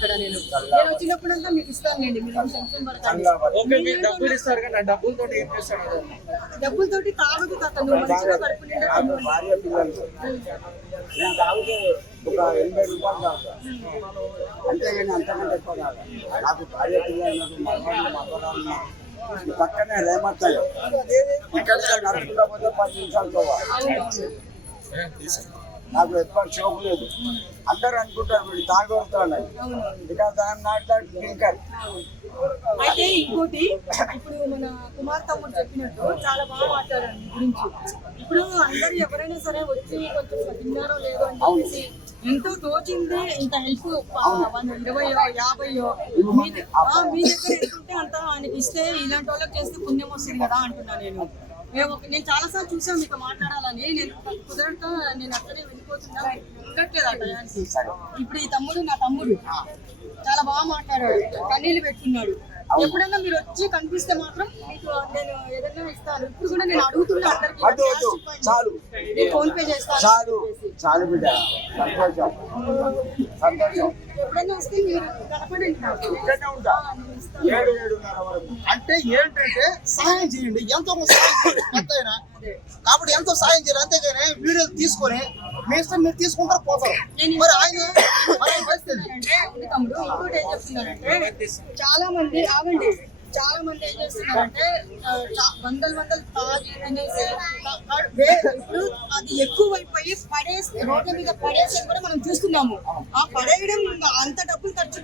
ఇక్కడ నేను వచ్చినప్పుడంతా మీకు ఇస్తానులేండి, మీరు టెన్షన్ పడకండి. డబ్బులతోటి తాగదు తాత, నువ్వు మంచిగా కడుపు నిండా ఒక 80 రూపాయలు కాదు, అంతేగాని అంతకంటే ఎక్కువ కాదు. నాకు భార్య పిల్లలు మగరాలు పక్కనే రేమత్తయ్య, ఇక్కడ నడుచుకుంటా పోతే 10 నిమిషాలు పోవాలి. నాకు ఎక్కువ షోకు లేదు. అందరు అనుకుంటారు వీళ్ళు తాగొస్తానని, ఇక దాని నాట్ డ్రింకర్. అయితే ఇంకోటి, ఇప్పుడు మన కుమార్ తమ్ముడు చెప్పినట్టు చాలా బాగా మాట్లాడారు మీ గురించి. ఇప్పుడు అందరు ఎవరైనా సరే వచ్చి కొంచెం తిన్నారో లేదో అని చెప్పేసి ఎంతో తోచింది ఇంత హెల్ప్ 20, 50 మీ దగ్గర ఎంతుంటే అంత ఆయనకి ఇస్తే ఇలాంటి వాళ్ళకి చేస్తే పుణ్యం వస్తుంది కదా అంటున్నా నేను. నేను చాలా సార్లు చూసాను మీతో మాట్లాడాలని, నేను కుదరక నేను అక్కడే వెళ్ళిపోతున్నా, ఉండట్లేదు ఆ టయానికి. ఇప్పుడు ఈ తమ్ముడు నా తమ్ముడు చాలా బాగా మాట్లాడాడు, కన్నీళ్ళు పెట్టుకున్నాడు. ఎప్పుడన్నా మీరు వచ్చి కనిపిస్తే మాత్రం మీకు నేను ఏదైనా ఇస్తాను. ఇప్పుడు కూడా నేను అడుగుతున్నా అందరికి, ఫోన్ పే చేస్తాను. ఎప్పుడైనా వస్తే మీరు కనపడండి నాకు. అంటే ఏంటంటే సహాయం చేయండి, ఎంతో సహాయం చేయండి కాబట్టి ఎంతో సహాయం చేయాలి. అంతేగాని వీడియోలు తీసుకొని మీ ఇష్టం మీరు తీసుకుంటారు పోతారు. మరి ఆయన తమ్ముడు ఇంకోటి ఏం చెప్తున్నారంటే, చాలా మంది ఏం చేస్తున్నారంటే వందలు తాగి తినేసి ఇప్పుడు అది ఎక్కువైపోయి రోడ్ల మీద పడేసేది కూడా మనం చూస్తున్నాము. ఆ పడేయడం అంత డబ్బులు ఖర్చు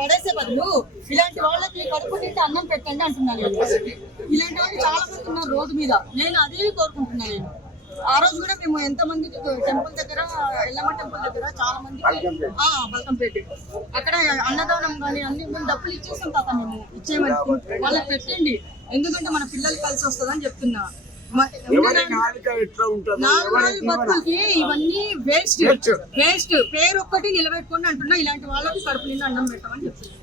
పడేసే బదులు ఇలాంటి వాళ్ళకి కడుపు తింటే అన్నం పెట్టండి అంటున్నాను. ఇలాంటి వాళ్ళు చాలా మంది ఉన్నారు రోడ్డు మీద. నేను అదే కోరుకుంటున్నాను. నేను ఆ రోజు కూడా మేము ఎంతమంది టెంపుల్ దగ్గర, ఎల్లమ్మ టెంపుల్ దగ్గర చాలా మంది బల్కంపేట అక్కడ అన్నదానం కానీ అన్ని డబ్బులు ఇచ్చేసాం తాత, మేము ఇచ్చేయమని వాళ్ళకి పెట్టండి. ఎందుకంటే మన పిల్లలు కలిసి వస్తుందని చెప్తున్నా. బతుకులకి ఇవన్నీ వేస్ట్ పేరు ఒక్కటి నిలబెట్టుకోండి అంటున్నా. ఇలాంటి వాళ్ళకి కడుపు నిండా అన్నం పెట్టమని చెప్తున్నా.